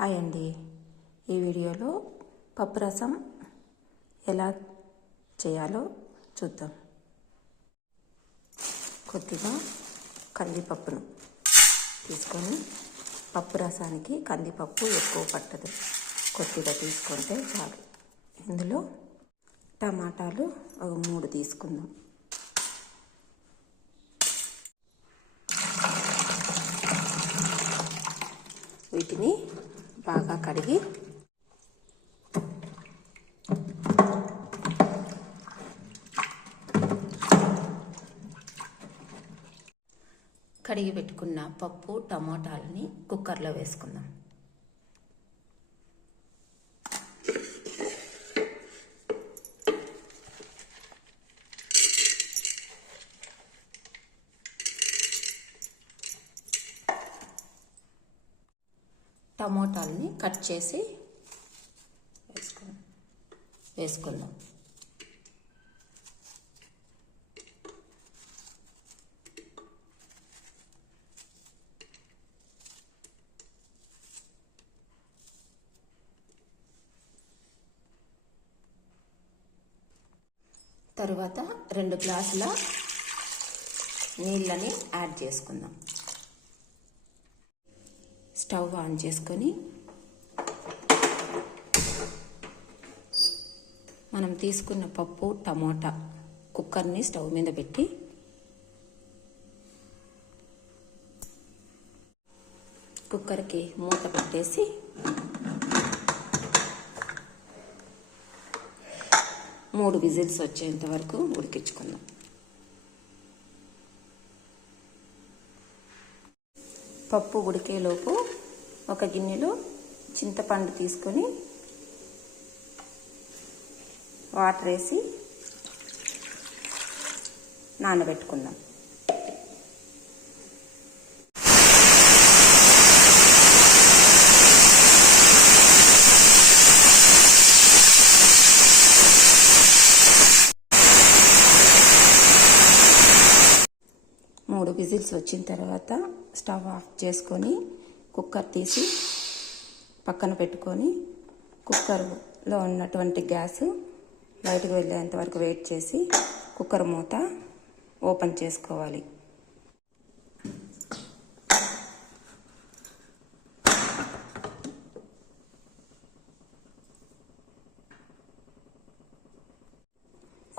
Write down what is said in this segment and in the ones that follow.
Hi అండి. ఈ వీడియోలో పప్పు రసం ఎలా చేయాలో చూద్దాం. కొద్దిగా కందిపప్పును తీసుకొని, పప్పు రసానికి కందిపప్పు ఎక్కువ పట్టదు, కొద్దిగా తీసుకుంటే చాలు. ఇందులో టమాటాలు 3 తీసుకుందాం. వీటిని బాగా కడిగి పెట్టుకున్న పప్పు టమాటాలని కుక్కర్లో వేసుకుందాం. టమాటాలని కట్ చేసి వేసుకుందాం. తరువాత 2 గ్లాసుల నీళ్ళని యాడ్ చేసుకుందాం. స్టవ్ ఆన్ చేసుకొని మనం తీసుకున్న పప్పు టమోటా కుక్కర్ని స్టవ్ మీద పెట్టి కుక్కర్కి మూత పెట్టేసి మూడు విజిల్స్ వచ్చేంత వరకు ఉడికించుకుందాం. పప్పు ఉడికేలోపు ఒక గిన్నెలో చింతపండు తీసుకొని వాటర్ వేసి నానబెట్టుకుందాం. మూడు విజిల్స్ వచ్చిన తర్వాత స్టవ్ ఆఫ్ చేసుకొని కుక్కర్ తీసి పక్కన పెట్టుకొని కుక్కర్లో ఉన్నటువంటి గ్యాస్ బయటకు వెళ్ళేంత వరకు వెయిట్ చేసి కుక్కర్ మూత ఓపెన్ చేసుకోవాలి.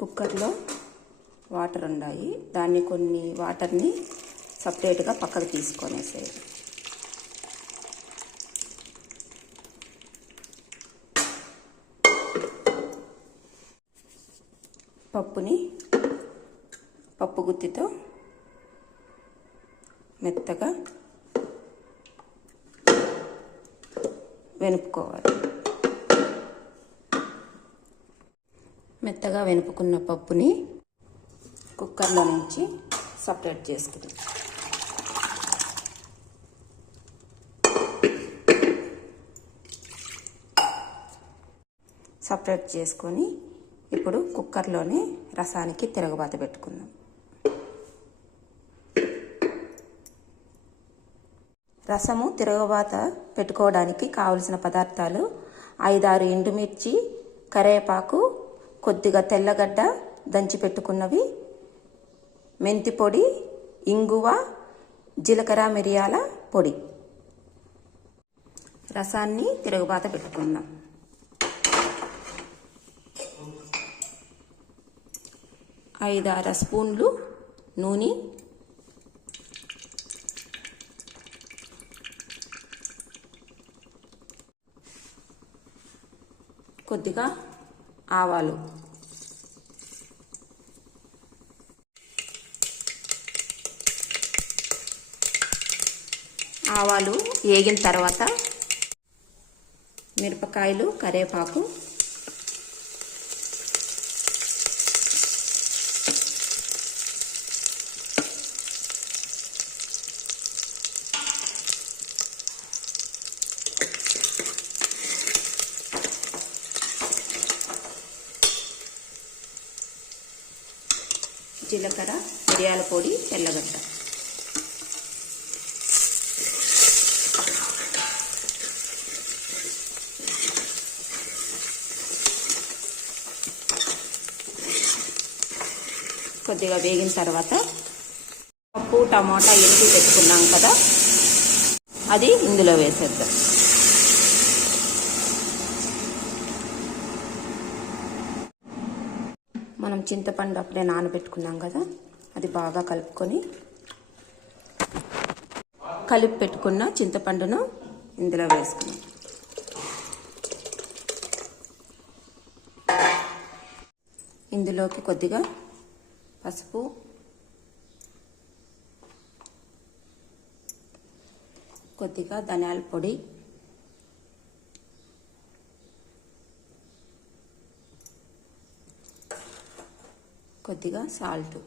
కుక్కర్లో వాటర్ ఉన్నాయి, దాన్ని కొన్ని వాటర్ని సపరేట్గా పక్కకు తీసుకొనేసేయాలి. పప్పుని పప్పు గుత్తితో మెత్తగా వెనుపుకోవాలి. మెత్తగా వెనుపుకున్న పప్పుని కుక్కర్లో నుంచి సపరేట్ చేసుకుందాం. సపరేట్ చేసుకొని ఇప్పుడు కుక్కర్లోనే రసానికి తిరగబాత పెట్టుకుందాం. రసము తిరగబాత పెట్టుకోవడానికి కావలసిన పదార్థాలు 5-6 ఎండుమిర్చి, కరివేపాకు, కొద్దిగా తెల్లగడ్డ దంచి పెట్టుకున్నవి, మెంతి పొడి, ఇంగువ, జీలకర్ర, మిరియాల పొడి. రసాన్ని తిరగబాత పెట్టుకుందాం. ఐదారు స్పూన్లు నూనె, కొద్దిగా ఆవాలు, ఆవాలు వేగిన తర్వాత మిరపకాయలు, కరివేపాకు, జీలకర్ర, మిరియాల పొడి, తెల్లగడ్డ. కొద్దిగా వేగిన తర్వాత పప్పు టమాటా ఎంపి పెట్టుకున్నాం కదా, అది ఇందులో వేసేద్దాం. మనం చింతపండు అప్పుడే నానబెట్టుకున్నాం కదా, అది బాగా కలుపుకొని కలిపి పెట్టుకున్న చింతపండును ఇందులో వేసుకున్నాం. ఇందులోకి కొద్దిగా పసుపు, కొద్దిగా ధనియాల పొడి, కొద్దిగా సాల్ట్,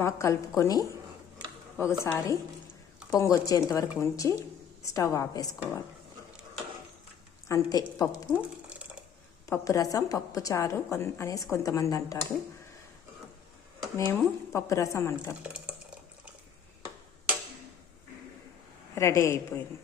బాగా కలుపుకొని ఒకసారి పొంగు వచ్చేంత వరకు ఉంచి స్టవ్ ఆపేసుకోవాలి. అంతే. పప్పు రసం, పప్పు చారు అనేసి కొంతమంది అంటారు, మేము పప్పు రసం అంటాం. రెడీ అయిపోయింది.